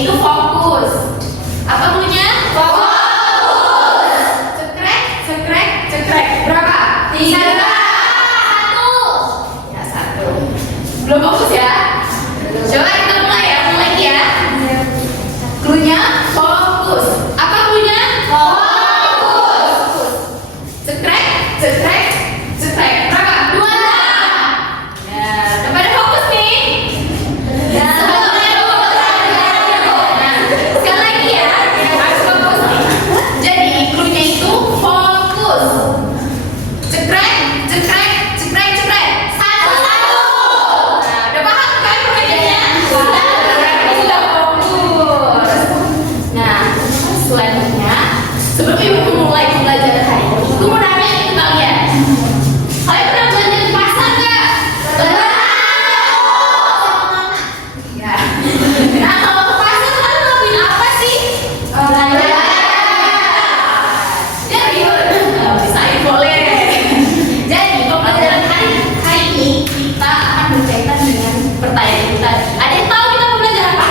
itu fokus. Apa bunyinya? Fokus. Cekrek, cekrek, cekrek. Berapa? 3. 1. Ya, 1. Belum fokus ya? Coba kita mulai ya, mulai lagi ya. Cluenya fokus. Apa cluenya? Fokus. Cekrek, cekrek, cekrek. Berapa? 2. Ya, udah pada fokus nih. Ya, sekali lagi ya, harus fokus nih. Jadi cluenya itu fokus. Cekrek, cekrek, cekrek, cekrek. 1. Nah, udah paham kan perbedaannya? Sudah fokus. Nah, selanjutnya sebelum ibu mulai pembelajaran hari ini, ibu mau nanya nih ke kalian. Kalian pernah belanja di pasar nggak? Pernah. Ya. Nah, kalau ke pasar kalian ngelakuin apa sih? Belanja. Jadi, bisa boleh. Jadi, pembelajaran hari ini kita akan berkaitan dengan pertanyaan kita. Ada yang tahu kita mau belajar apa?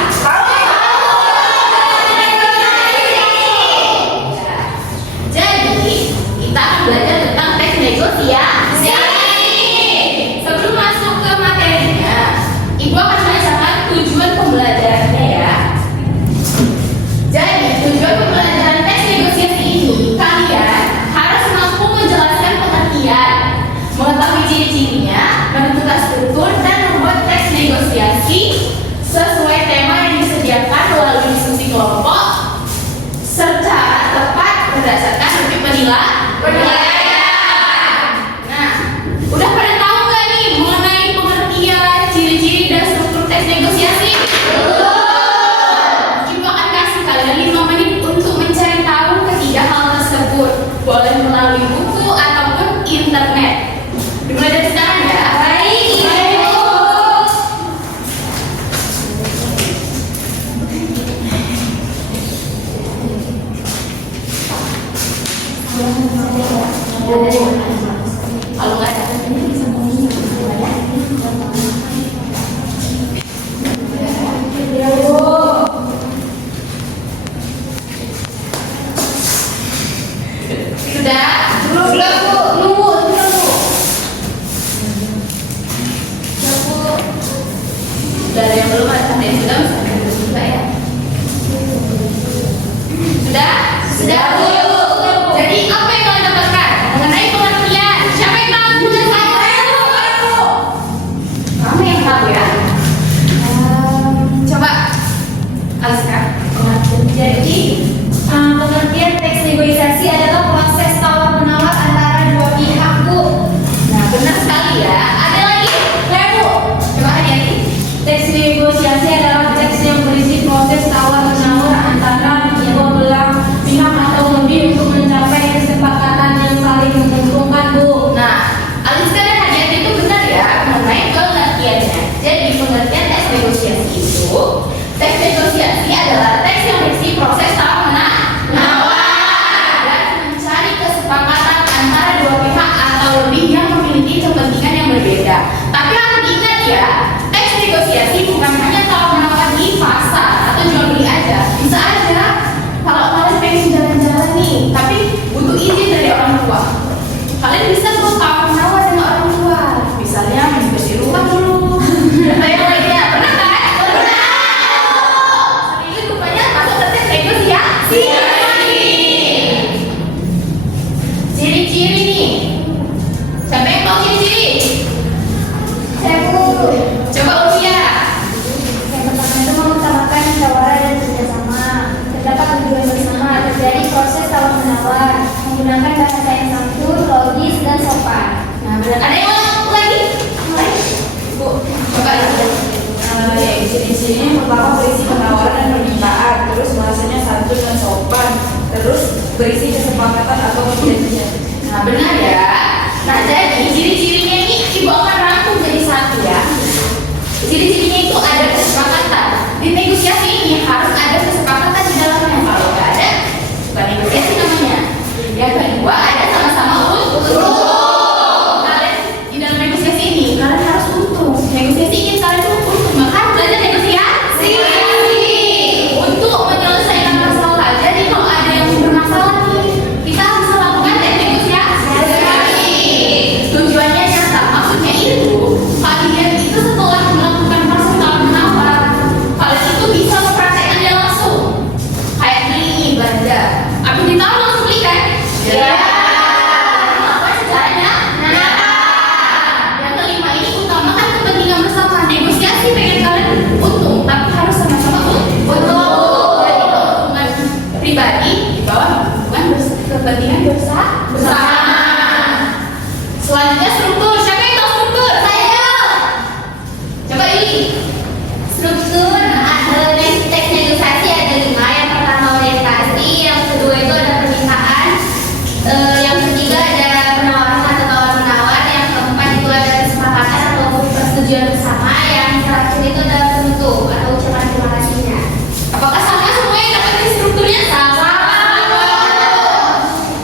Jadi, kita akan belajar tentang teks negosiasi. Sebelum masuk ke materinya, Ibu akan menjelaskan tujuan pembelajarannya ya. Jadi, tujuan pembelajaran teks negosiasi ini, kalian harus mampu menjelaskan pengertian, mengetahui ciri-cirinya, menentukan struktur, dan membuat teks negosiasi sesuai tema yang disediakan melalui diskusi kelompok secara tepat berdasarkan prinsip penilaian. Nah, udah pada tahu nggak nih mengenai pengertian, ciri-ciri dan struktur teks negosiasi? Ibu akan kasih kalian 5 menit untuk mencari tahu ketiga hal tersebut. Boleh melalui buku ataupun internet. Dimulai dari sekarang ya. Baik, Ibu. Kalau nggak ada bisa sudah? Belum, Bu. Nunggu. Sudah ada yang belum, ada yang sudah, bisa juga ya. Sudah, Bu. Jadi apa yang kalian dapatkan mengenai pengertian? Siapa yang tahu? Kamu yang tahu ya? Coba Aliska. Jadi, pengertian teks negosiasi adalah proses tawar-menawar antara dua pihak, Bu. Nah, benar sekali ya. Ada lagi? Bu. Coba hati-hati. Teks negosiasi adalah teks yang berisi proses tawar-menawar antara kedua belah pihak atau lebih untuk mencapai kesepakatan yang saling menguntungkan, Bu. Nah, Aliska dan hati-hati itu benar ya mengenai pengertiannya. Jadi pengertian teks negosiasi itu, teks negosiasi adalah teks yang berisi proses tawar-menawar dan mencari kesepakatan antara dua pihak atau lebih yang memiliki kepentingan yang berbeda. Tapi harus diingat ya, teks negosiasi bukan hanya tawar-menawar di pasar atau jual beli aja. Bisa aja kalau kalian pengen jalan-jalan nih, tapi butuh izin dari orang tua. Kalian bisa tuh tawar-menawar dengan orang tua. Misalnya bersih rumah dulu. Atau yang lainnya, pernah kan? Pernah. Ini rupanya masuk ke teks negosiasi. Ciri-ciri nih. Siapa yang tahu ciri-ciri? Saya, Bu. Coba Ulia. Yang pertama itu mengutamakan musyawarah dan kerjasama. Terdapat tujuan bersama, terjadi proses tawar-menawar, menggunakan bahasa yang santun, logis, dan sopan. Nah, benar. Ada yang lagi? Bu, coba lagi. Ya, ciri-cirinya pertama berisi penawaran dan permintaan, terus bahasanya santun dan sopan, terus berisi kesepakatan atau perjanjian. Nah, benar ya. Nah, jadi ciri-cirinya ini Ibu akan rangkum jadi satu ya. Ciri-cirinya itu ada kesepakatan. Di negosiasi ini harus ada kesepakatan di dalamnya. Kalau nggak ada, bukan negosiasi namanya. Yang kedua, ada sama-sama untung. Kalian di dalam negosiasi ini, kalian harus untung. Negosiasi ingin kalian untung, maka harus belajar negosiasi. pribadi di bawah kepentingan bersama. Selanjutnya struktur. Siapa yang tahu struktur? Saya. Coba ini. Struktur teks negosiasi ada 5. Yang pertama orientasi, yang kedua itu ada permintaan, yang ketiga ada penawaran atau tawar-menawar, yang keempat itu ada kesepakatan atau persetujuan bersama, yang terakhir itu ada penutup atau ucapan terima kasihnya. Apakah sama semua yang dapat di strukturnya? Sama.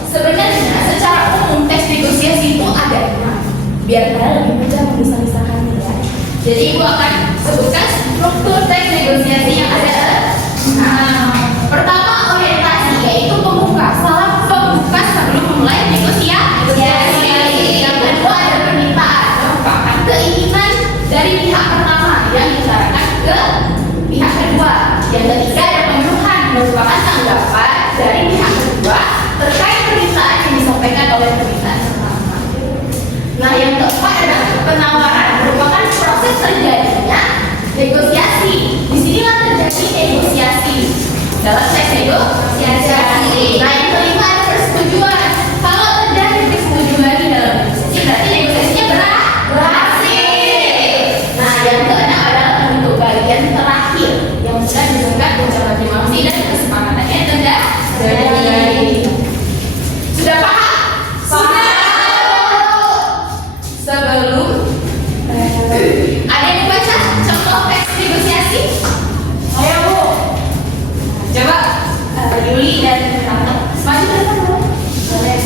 Sebenarnya secara umum teks negosiasi itu ada 5. Biar kalian lebih mudah memisah-misahkannya ya. Jadi ibu akan sebutkan struktur teks negosiasi yang ada. Pertama orientasi, yaitu pembuka. Salah pembuka sebelum memulai negosiasi. Yang kedua ada permintaan, merupakan keinginan dari pihak pertama yang disarankan ke pihak kedua. Yang ketiga ada penyuluhan, merupakan tanggapan dari pihak kedua terkait permintaan yang disampaikan oleh permintaan pertama. Nah, yang keempat adalah penawaran, merupakan proses terjadinya negosiasi. Disinilah terjadi negosiasi dalam teks negosiasi. Nah, yang kelima ada persetujuan. Kalau terjadi persetujuan di dalam negosiasi, berarti negosiasinya berhasil. Nah, yang keenam adalah untuk bagian terakhir yang sudah disebutkan ucapan terima kasih dan kesepakatannya terjadi. Sudah paham? Sudah. Sebelum ada yang baca contoh teks negosiasi? Ayo Bu. Coba Yuli dan Tante maju ke depan dulu. Boleh.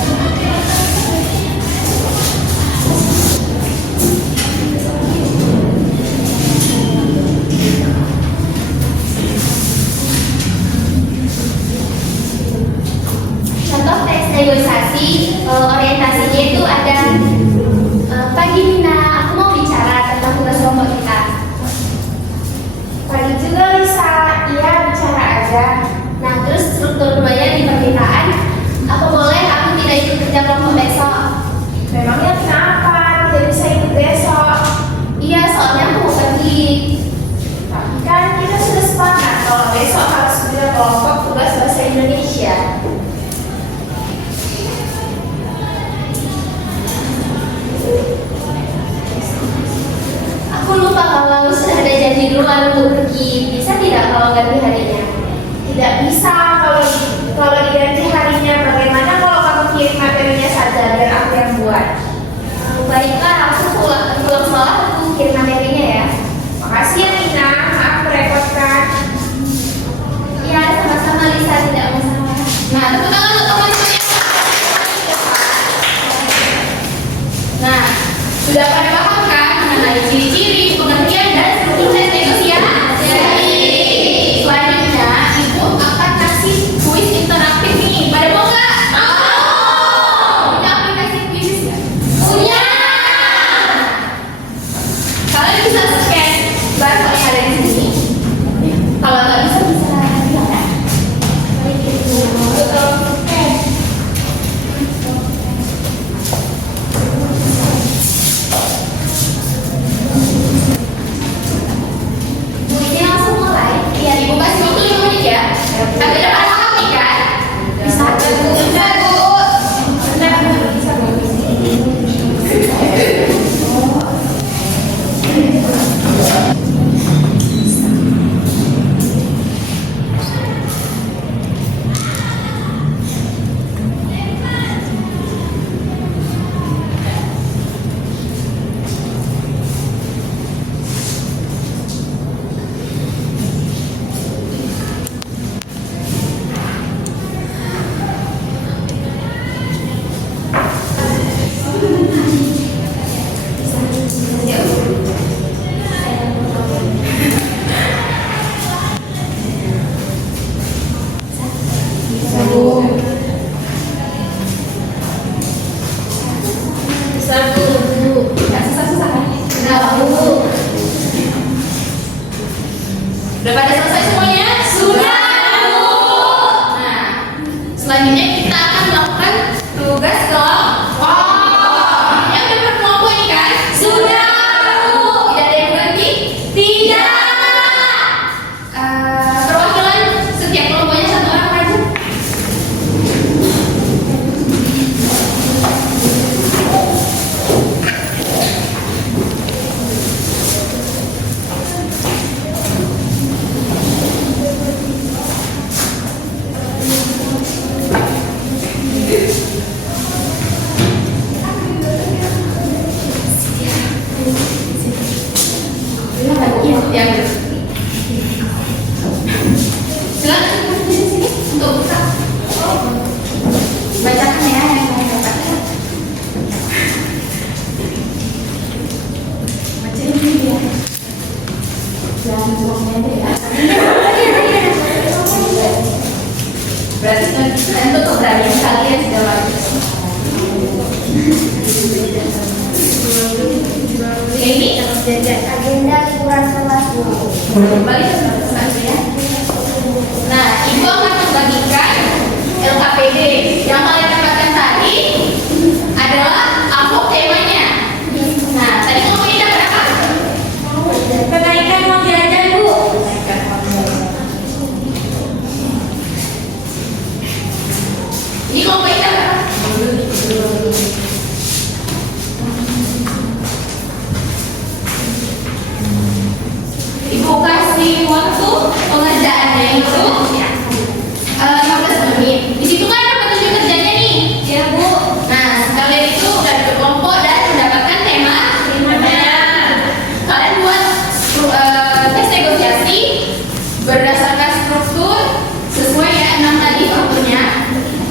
Contoh teks negosiasi orientasinya itu ada pagi Nina, aku mau bicara tentang tugas kelompok kita. Pagi juga Lisa, iya bicara aja. Nah terus struktur keduanya di permintaan, apa boleh aku tidak ikut kerja kelompok besok? Memangnya kenapa tidak bisa ikut besok? Iya soalnya aku mau pergi. Tapi kan kita sudah sepakat kalau besok harus kerja kelompok tugas bahasa Indonesia. Aku lupa kalau sudah ada janji duluan untuk pergi. Bisa tidak kalau ganti harinya? Tidak bisa kalau diganti harinya. Bagaimana kalau kamu kirim materinya saja biar aku yang buat? Baiklah, aku pulang sekolah aku kirim materinya ya. Makasih ya Nina, maaf merepotkan. Ya sama-sama Lisa, tidak masalah. Nah, tepuk tangan untuk teman-teman yang Nah, sudah pada paham kan mengenai ciri-ciri, pengertian dan struktur teks negosiasi? Selanjutnya, Ibu akan kasih kuis interaktif nih. Pada mau nggak? Punya aplikasi kuis nggak? Punya. Kalian bisa scan barcode yang ada di sini. Kalau nggak bisa bilang ya. Bu, ini langsung mulai. Iya, Ibu kasih waktu 5 menit ya. Tapi udah pada paham nih kan? Bisa. Benar, Bu. Udah pada selesai semuanya? Sudah, Bu. Nah, selanjutnya kita akan melakukan tugas kelompok. Yang udah berkelompok ini kan? Sudah, Bu. Tidak ada yang berhenti? Tidak. Perwakilan setiap kelompoknya 1 orang aja. Dan untuk keberanian kalian sudah bagus. Ini Agenda liburan kelas Bu. kembali ke pesan ya. Nah, ibu akan membagikan LKPD yang kalian dapatkan tadi adalah amplop temanya. Nah, tadi ngomongin berapa? Kenaikan uang jajan, Bu. Ini ngomongin berapa? Ibu kasih waktu pengerjaannya itu 15 menit. Di situ kan ada petunjuk kerjanya nih. Ya, Bu. Nah, kalian itu udah berkelompok dan mendapatkan tema. Kalian buat tes negosiasi berdasarkan struktur sesuai ya 6 tadi waktunya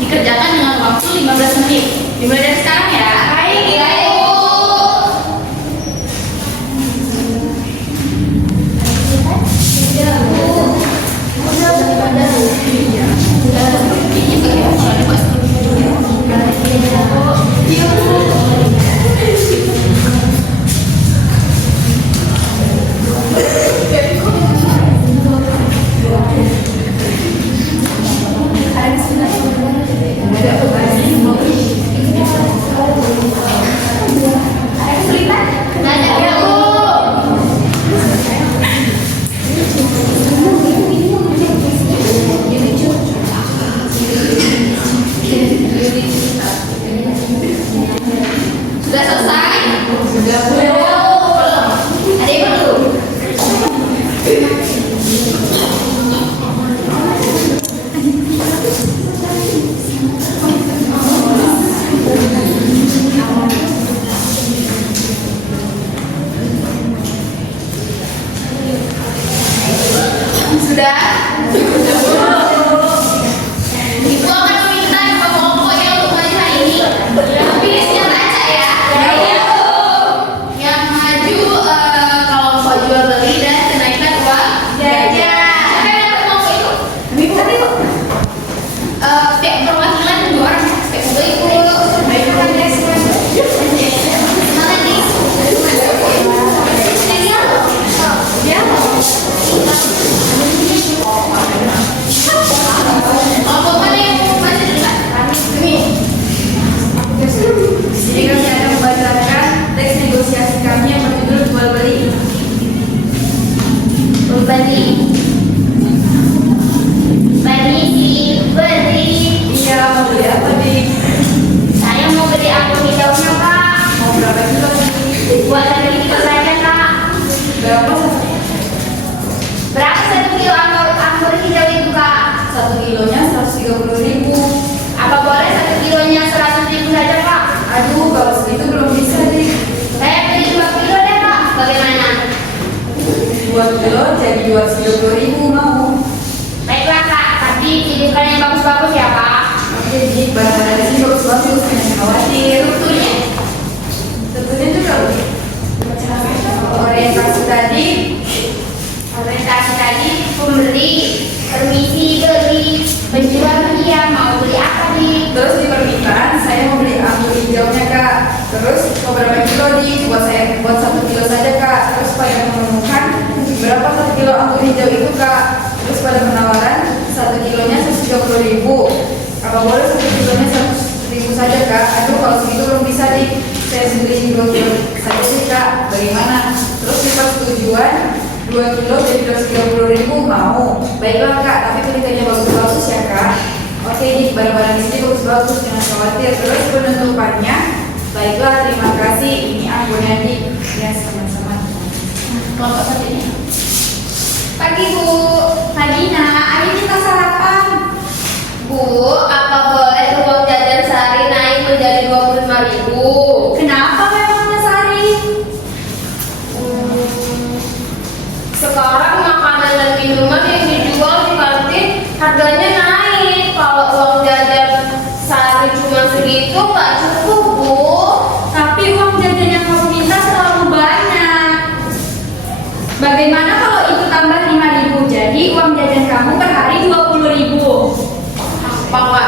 dikerjakan dengan waktu 15 menit. Dimulai dari sekarang ya. Baik, ayo. Sudah selesai? Sudah. Belum. Ada yang belum? Sudah? Ibu akan meminta dua kelompoknya untuk maju hari ini. Pilih yang baca ya. Yang maju kelompok jual beli dan kenaikan uang jajan. Siapa yang dapat kelompok itu? Ibu kan itu. Setiap perwakilan 2 orang. Setiap kelompok itu. Semangat guys. Ya. Kelompok mana yang mau baca dulu? Ini. Jadi kami akan membacakan teks negosiasi kami yang berjudul jual beli. Berbagi. Permisi, beli. Iya, mau beli apa nih? Saya mau beli anggur hijaunya, Kak. Mau berapa kilo nih? Buat hari kita saja, Kak. Berapa? Berapa 1 kilo anggur hijau itu, Kak? 1 kilonya 130.000. Apa boleh 1 kilonya 100.000 saja, Kak? Aduh, kalau segitu belum bisa nih. Saya beli 2 kilo deh, Kak. Bagaimana? 2 kilo jadi 230.000 mau. Baiklah, Kak. Tapi pilihkan yang bagus-bagus ya, Kak. Oke, jadi barang-barang di sini bagus-bagus, jangan khawatir. Strukturnya. Tentunya itu dong. Orientasi tadi, Orientasi tadi pembeli, permisi beli, penjual mendiam mau beli apa nih? terus di permintaan saya mau beli anggur hijaunya kak. Terus mau berapa kilo nih? Buat 1 kilo saja kak. Terus pada menemukan berapa 1 kilo anggur hijau itu kak. Terus pada penawaran 1 kilonya 130.000. Apa boleh 1 kilonya 100.000 saja kak? Aduh, kalau segitu belum bisa nih. Saya beli 2 kilo saja sih kak. Bagaimana? Terus di persetujuan 2 kilo jadi 230.000 mau. Baiklah kak, tapi pilihnya bagus-bagus ya kak. Oke, nih barang-barang di sini bagus-bagus, jangan khawatir. Terus penutupannya, baiklah, terima kasih. Ini anggunnya di ya sama-sama. Kelompok satunya. Pagi, Bu. Pagi, Nak. Ayo kita sarapan. Bu, apa boleh uang jajan sehari naik menjadi 25.000? Kenapa memangnya Sari? Sekarang makanan dan minuman yang dijual di kantin harganya naik. Kalau uang jajan sehari cuma segitu nggak cukup, Bu. Tapi uang jajan yang kamu minta terlalu banyak. Bagaimana kalau itu tambah 5.000? Jadi uang jajan kamu per hari 20.000. Apa nggak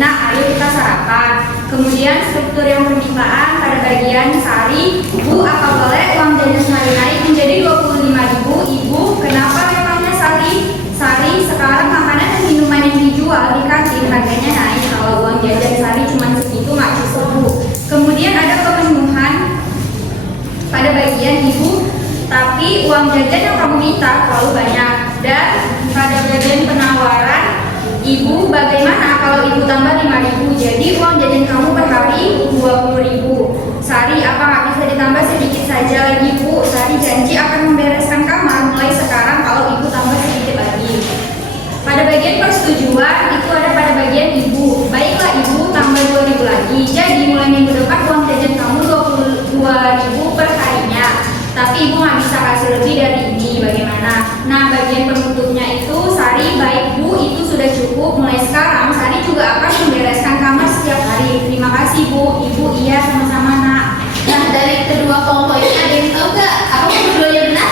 Nah, ayo kita sarapan. Kemudian struktur yang permintaan pada bagian Sari, Bu, apa boleh uang jajan Sari naik menjadi 25.000? Ibu, kenapa memangnya Sari? Sari, sekarang makanan dan minuman yang dijual di kantin harganya naik. Kalau uang jajan Sari cuma segitu nggak cukup, Bu. Kemudian ada pemenuhan pada bagian Ibu, tapi uang jajan yang kamu minta terlalu banyak. Dan pada bagian penawaran, Ibu, bagaimana kalau Ibu tambah 5.000? Jadi uang jajan kamu per hari 20.000. Sari, apa nggak bisa ditambah sedikit saja lagi, Bu? Sari janji akan membereskan kamar mulai sekarang kalau Ibu tambah sedikit lagi. Pada bagian persetujuan, itu ada pada bagian Ibu. Baiklah Ibu, tambah 2.000 lagi. Jadi mulai minggu depan uang jajan kamu 22.000 per harinya. Tapi Ibu nggak bisa kasih lebih dari ini, bagaimana? Nah, bagian penutupnya itu, Sari, baik Bu, itu sudah cukup. Mulai sekarang, Sari juga akan membereskan kamar setiap hari. Terima kasih Bu. Ibu, iya sama-sama nak. Nah, dari kedua kelompok ini ada yang tahu nggak apa kedua-duanya benar?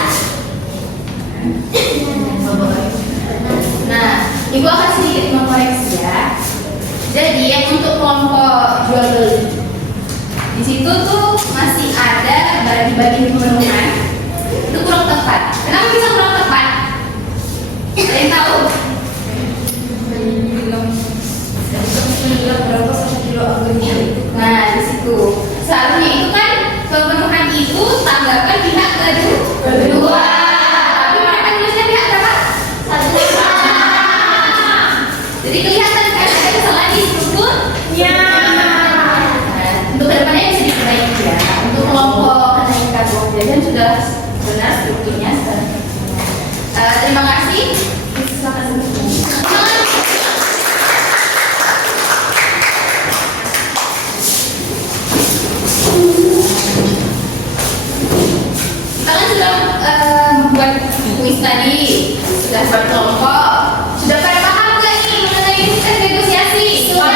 Nah, Ibu akan sedikit mengkoreksi ya. Jadi yang untuk kelompok jual beli di situ tuh masih ada bagi-bagi pemenuhan. Itu kurang tepat. Kenapa bisa kurang tepat? Ada yang tahu? Berapa 1 kilo agamnya itu? Nah, di situ seharusnya itu kan pemenuhan itu tanggapan pihak kedua. Tapi mereka tulisnya pihak berapa? Satu. Jadi kelihatan kan ada kesalahan di struktur? Ya. Untuk kedepannya bisa diperbaiki ya. Untuk kelompok kenaikan uang jajan sudah benar strukturnya sekarang. Terima kasih. Silakan. Kita kan sudah membuat kuis tadi, sudah buat kelompok, sudah pada paham nggak nih mengenai tes negosiasi? Sudah.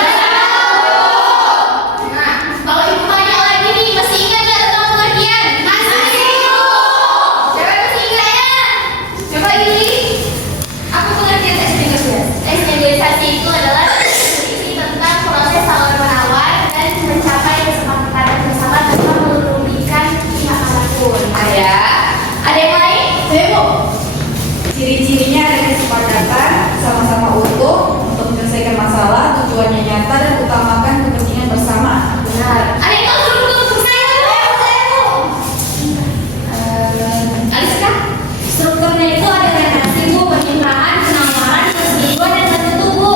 Nah, kalau Ibu tanya lagi nih, masih ingat nggak tentang pengertian? Masih. Siapa yang masih ingat ya? Coba ini, apa pengertian tes negosiasi? Tes negosiasi itu adalah diskusi tentang proses tawar-menawar dan mencapai kesepakatan bersama tanpa merugikan pihak manapun. Ada yang lain? Saya mau. Ciri-cirinya ada kesepakatan, sama-sama utuh untuk menyelesaikan masalah, tujuannya nyata dan utamakan kepentingan bersama. Benar. Ada yang tahu struktur saya? Aliska? Strukturnya itu ada relasi Bu, permintaan, penawaran, persetujuan, dan tertentu Bu.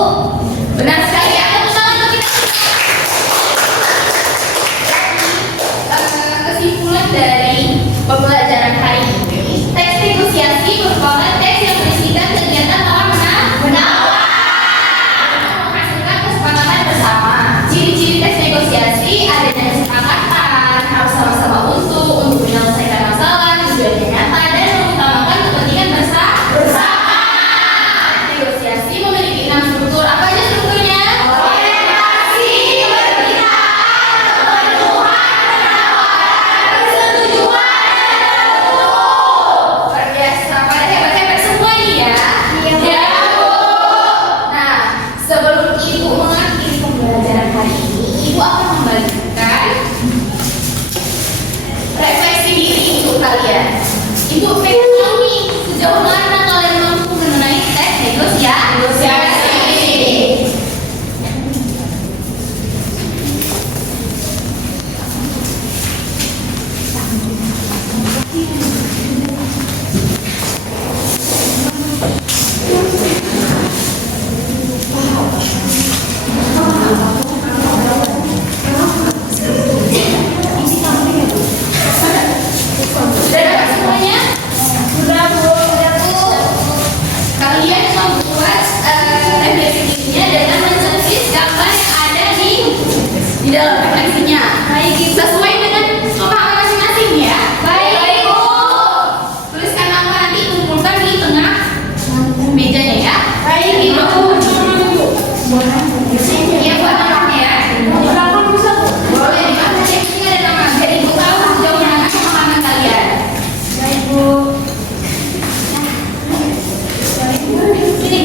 Benar sekali. Ada usaha untuk kita. Kesimpulan dari pembelajaran hari ini, teks negosiasi merupakan teks yang berisikan kegiatan tawar-menawar menghasilkan kesepakatan bersama. Ciri-ciri teks negosiasi adanya kesepakatan, harus sama-sama untuk menyelesaikan masalah, tujuannya nyata, dan mengutamakan kepentingan bersama. Negosiasi memiliki 6 struktur. Apa aja strukturnya? Orientasi, permintaan, pemenuhan, penawaran, persetujuan, luar biasa, pada hebat-hebat semua nih ya. Ya, Bu. Nah, sebelum Ibu mengakhiri pembelajaran hari ini, Ibu akan membagikan refleksi diri untuk kalian. Ibu pengen tahu nih, sejauh mana kalian mampu mengenai tes negosiasi. Sudah dapat semuanya? Sudah Bu. Kalian membuat refleksi dirinya dengan menservis gambar yang ada di dalam refleksinya. Sesuai dengan pemahaman masing-masing ya. Baik Bu. Tuliskan nama nanti, kumpulkan di tengah mejanya ya. Baik Ibu. Iya buat namanya ya. Boleh dipakai ini ada nama. Jadi Ibu tahu sejauh mana pemahaman kalian. Baik Bu. Ini.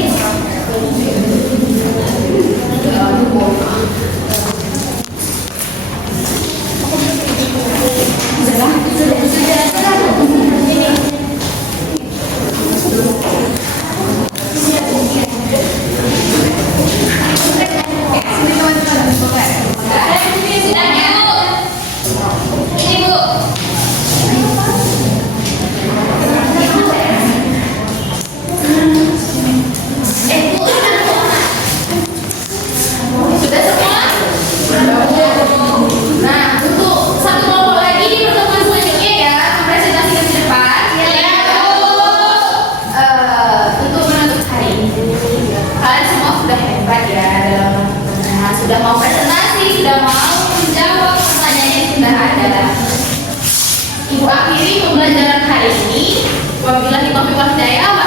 hari ini. Wabillahi taufiq wal hidayah.